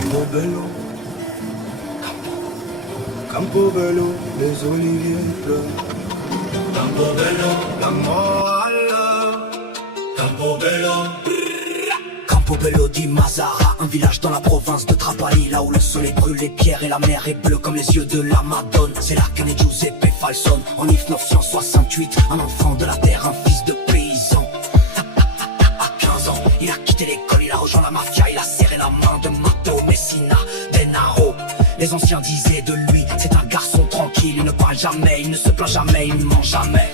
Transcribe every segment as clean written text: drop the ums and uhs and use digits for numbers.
Campobello, Campobello, les oliviers pleurent. Campobello, la morale. Campobello, Campobello di Mazara, un village dans la province de Trapani, là où le soleil brûle les pierres et la mer est bleue comme les yeux de la Madone. C'est là qu'est né Giuseppe Falsone, en 1968, un enfant de la terre, un fils de paysan. À 15 ans, il a quitté l'école, il a rejoint la mafia, il a serré la main de Matteo Messina Denaro. Les anciens disaient de lui, c'est un garçon tranquille, il ne parle jamais, il ne se plaint jamais, il ne ment jamais.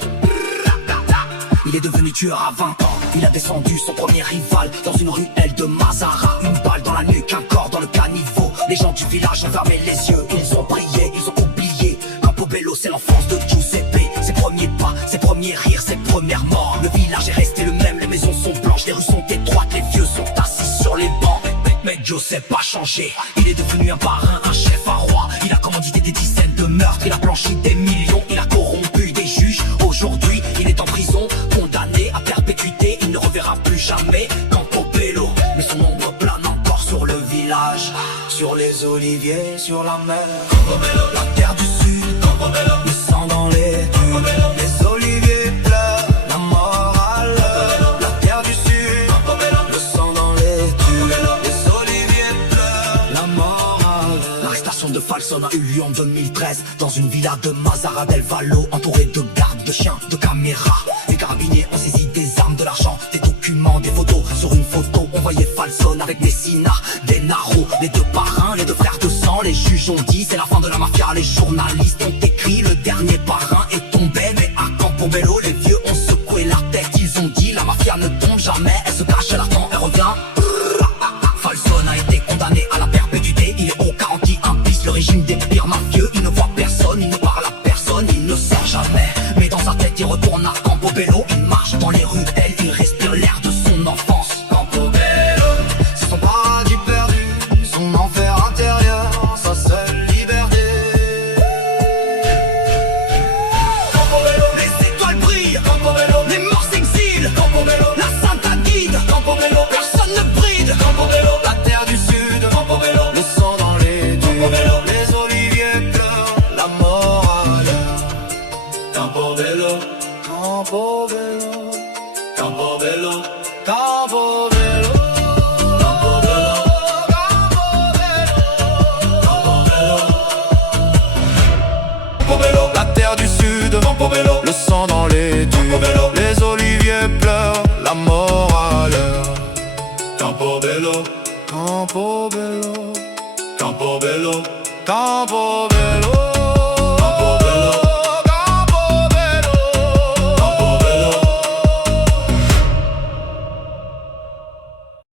Il est devenu tueur à 20 ans, il a descendu son premier rival dans une ruelle de Mazara. Une balle dans la nuque, un corps dans le caniveau. Les gens du village ont fermé les yeux, ils ont prié, ils ont oublié. Campobello, c'est l'enfance de Giuseppe, ses premiers pas, ses premiers rires, ses premières morts. Le village est resté le même, les maisons sont blanches, les rues sont étroites, les vieux sont assis sur les bancs. Mais Giuseppe a changé, il est devenu un parrain, un chef, un roi. Il a commandité des dizaines de meurtres, il a blanchi des millions, il a corrompu des juges. Aujourd'hui, il est en prison, condamné à perpétuité, il ne reverra plus jamais Campobello. Mais son ombre plane encore sur le village, sur les oliviers, sur la mer. Campobello, la terre du sud, Campobello, le sang dans les dunes, les oliviers pleurent, la morale. La terre du sud, Campobello, le sang dans les dunes, les oliviers pleurent, la morale. L'arrestation de Falsone a eu lieu en 2013 dans une villa de Mazara del Vallo, entourée de gardes, de chiens, de caméras. Les carabiniers ont saisi des armes, de l'argent, des documents, des photos. Sur une photo, on voyait Falsone avec Messina Denaro, les deux parrains, les deux frères de sang. Les juges ont dit c'est la fin de la mafia, les journalistes ont écrit le dernier parrain est tombé. Mais à Campobello, les vieux ont secoué la tête, ils ont dit la mafia ne tombe jamais, elle se cache, elle attend, elle revient. Falsone a été condamné à la perpétuité, il est au 41 bis, le régime des pires mafieux. Il ne voit personne, il ne parle à personne, il ne sort jamais. Mais dans sa tête il retourne à Campobello, il marche dans les ruelles, il respire l'air de son enfance. Campobello, c'est son paradis perdu, son enfer intérieur, sa seule liberté. Campobello, les étoiles brillent, Campobello, les morts s'exilent, Campobello, la Santa guide, Campobello, personne ne bride, Campobello, la terre du sud, Campobello, le sang dans les dunes, Campobello, les oliviers pleurent, la morale. Campobello, Campobello, Campobello, Campobello, Campobello, Campobello, la terre du sud, Campobello, le sang dans les dunes, Campobello, les oliviers pleurent, la morale. Campobello, Campobello, Campobello, Campobello.